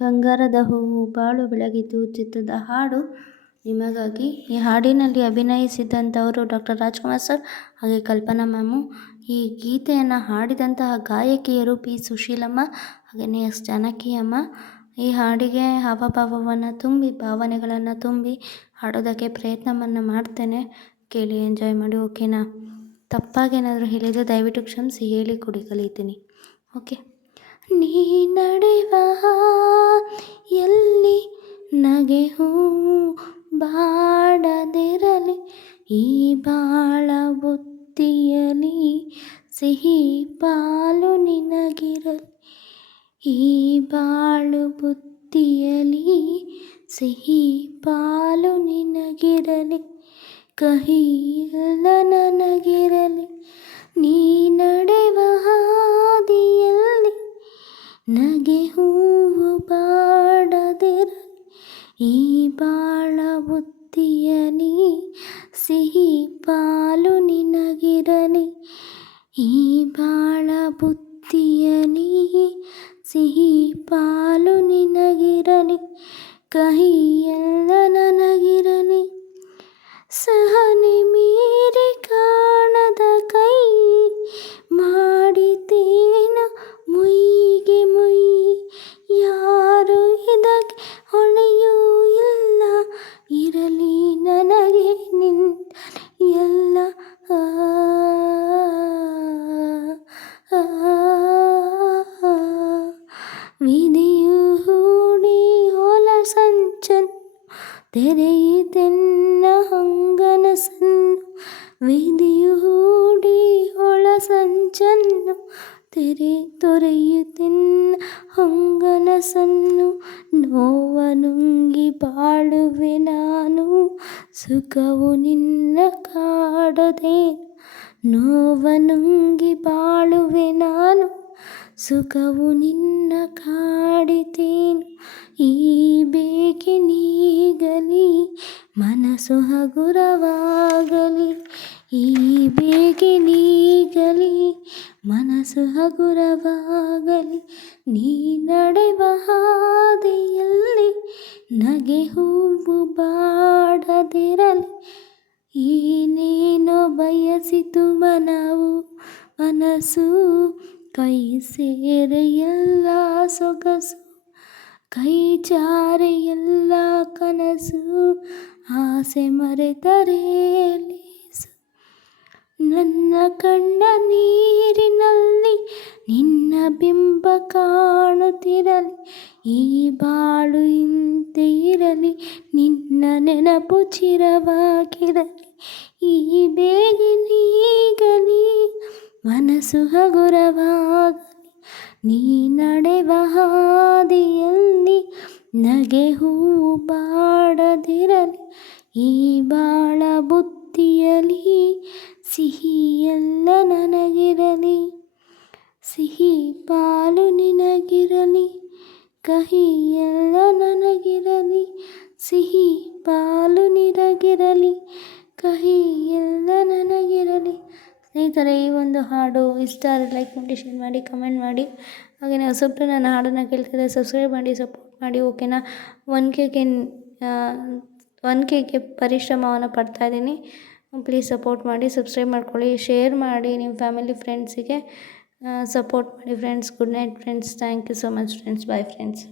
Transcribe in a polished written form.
ಬಂಗಾರದ ಹೂವು ಬಾಳು ಬೆಳಗಿತು ಚಿತ್ರದ ಹಾಡು ನಿಮಗಾಗಿ. ಈ ಹಾಡಿನಲ್ಲಿ ಅಭಿನಯಿಸಿದಂಥವರು ಡಾಕ್ಟರ್ ರಾಜ್ಕುಮಾರ್ ಸರ್ ಹಾಗೆ ಕಲ್ಪನಾ ಮ್ಯಾಮು. ಈ ಗೀತೆಯನ್ನು ಹಾಡಿದಂತಹ ಗಾಯಕಿಯರು ಪಿ ಸುಶೀಲಮ್ಮ ಹಾಗೆಯೇ ಎಸ್ ಜಾನಕಿ ಅಮ್ಮ. ಈ ಹಾಡಿಗೆ ಹಾವಭಾವವನ್ನು ತುಂಬಿ ಭಾವನೆಗಳನ್ನು ತುಂಬಿ ಹಾಡೋದಕ್ಕೆ ಪ್ರಯತ್ನವನ್ನು ಮಾಡ್ತೇನೆ. ಕೇಳಿ ಎಂಜಾಯ್ ಮಾಡಿ, ಓಕೆನಾ? ತಪ್ಪಾಗೇನಾದರೂ ಹೇಳಿದರೆ ದಯವಿಟ್ಟು ಕ್ಷಮಿಸಿ, ಹೇಳಿ ಕೊಡಿ, ಕಲಿತೀನಿ. ಓಕೆ. ನೀ ನಡೆವ ಎಲ್ಲಿ ನಗೆ ಹೂವು ಬಾಡದಿರಲಿ, ಈ ಬಾಳ ಬುತ್ತಿಯಲಿ ಸಿಹಿ ಪಾಲು ನಿನಗಿರಲಿ, ಈ ಬಾಳು ಬುತ್ತಿಯಲಿ ಸಿಹಿ ಪಾಲು ನಿನಗಿರಲಿ, ಕಹಿಯಲ್ಲ ನನಗಿರಲಿ. ನೀ ನಡೆವ ಹಾದಿಯಲ್ಲಿ ನಗೆ ಹೂವು ಬಾಡದಿರಲಿ, ಈ ಬಾಳ ಬುತ್ತಿಯಲಿ ಸಿಹಿ ಪಾಲು ನಿನಗಿರಲಿ, ಈ ಬಾಳ ಬುತ್ತಿಯಲಿ ಸಿಹಿ ಪಾಲು ನಿನಗಿರಲಿ, ಕಹಿಯಲ್ಲ ನನಗಿರಲಿ. ಸಹನೆ ಮೀರಿ ಕಾಣದ ಕೈ ಮಾಡಿತೇನು ಮುಯ್ಯಿಗೆ ಮುಯ್ಯಿ, ಯಾರು ಇದಕ್ಕೆ ಹೊಣೆಯೂ ಇಲ್ಲ, ಇರಲಿ ನನಗೆ ನಿಂತರೆ ಎಲ್ಲ. ವಿಧಿಯು ಹೂಡಿ ಹೊಲ ಸಂಚನ್ನು ತೆರೆಯಿತೆನ್ನ ಹಂಗನಸನ್ನು, ವಿಧಿಯು ಹೂಡಿ ಹೊಳ ಸಂಚನ್ನು ತೊರೆಯುತ್ತೆನ್ನ ಹೊಂಗನಸನ್ನು, ನೋವನುಂಗಿ ಬಾಳುವೆ ನಾನು ಸುಖವು ನಿನ್ನ ಕಾಡದೇನು, ನೋವನುಂಗಿ ಬಾಳುವೆ ನಾನು ಸುಖವು ನಿನ್ನ ಕಾಡಿತೇನು, ಈ ಬೇಕೆ ನೀಗಲಿ ಮನಸ್ಸು ಹಗುರವಾಗಲಿ, ಈ ಬೇಕೆ ನೀಗಲಿ ಮನಸ್ಸು ಹಗುರವಾಗಲಿ. ನೀ ನಡೆವ ಹಾದಿಯಲ್ಲಿ ನಗೆ ಹೂವು ಬಾಡದಿರಲಿ, ಏನೇನೋ ಬಯಸಿತು ಮನವು ಮನಸ್ಸು, ಕೈ ಸೇರೆ ಎಲ್ಲ ಸೊಗಸು, ಕೈ ಜಾರೆ ಎಲ್ಲ ಕನಸು, ಆಸೆ ಮರೆತರೆ ಲೇಸು. ನನ್ನ ಕಣ್ಣ ನೀರಿನಲ್ಲಿ ನಿನ್ನ ಬಿಂಬ ಕಾಣುತ್ತಿರಲಿ, ಈ ಬಾಳು ಇಂತೆ ಇರಲಿ, ನಿನ್ನ ನೆನಪು ಚಿರವಾಗಿರಲಿ, ಈ ಬೇಗ ನೀಗಲಿ ಮನಸ್ಸು ಹಗುರವಾಗಲಿ. ನೀ ನಡೆವ ಹಾದಿಯಲ್ಲಿ ನಗೆ ಹೂವು ಬಾಡದಿರಲಿ, ಈ ಬಾಳ ಬುತ್ತಿಯಲಿ ಸಿಹಿಯೆಲ್ಲ ನನಗಿರಲಿ, ಸಿಹಿ ಪಾಲು ನಿನಗಿರಲಿ, ಕಹಿಯೆಲ್ಲ ನನಗಿರಲಿ, ಸಿಹಿ ಪಾಲು ನಿನಗಿರಲಿ, ಕಹಿಯೆಲ್ಲ ನನಗಿರಲಿ. ಸ್ನೇಹಿತರೆ, ಈ ಒಂದು ಹಾಡು ಇಷ್ಟ ಆದರೆ ಲೈಕ್ ಮಾಡಿ, ಶೇರ್ ಮಾಡಿ, ಕಮೆಂಟ್ ಮಾಡಿ. ಹಾಗೆಯೇ ಹೊಸಬ್ರು ನನ್ನ ಹಾಡನ್ನು ಕೇಳ್ತಿದ್ರೆ ಸಬ್ಸ್ಕ್ರೈಬ್ ಮಾಡಿ, ಸಪೋರ್ಟ್ ಮಾಡಿ, ಓಕೆನಾ? 1Kಗೆ ಪರಿಶ್ರಮವನ್ನು ಪಡ್ತಾಯಿದ್ದೀನಿ. ಪ್ಲೀಸ್ ಸಪೋರ್ಟ್ ಮಾಡಿ, ಸಬ್ಸ್ಕ್ರೈಬ್ ಮಾಡ್ಕೊಳ್ಳಿ, ಶೇರ್ ಮಾಡಿ ನಿಮ್ಮ ಫ್ಯಾಮಿಲಿ ಫ್ರೆಂಡ್ಸಿಗೆ ಸಪೋರ್ಟ್ ಮಾಡಿ friends. Good night friends. Thank you so much friends. Bye friends.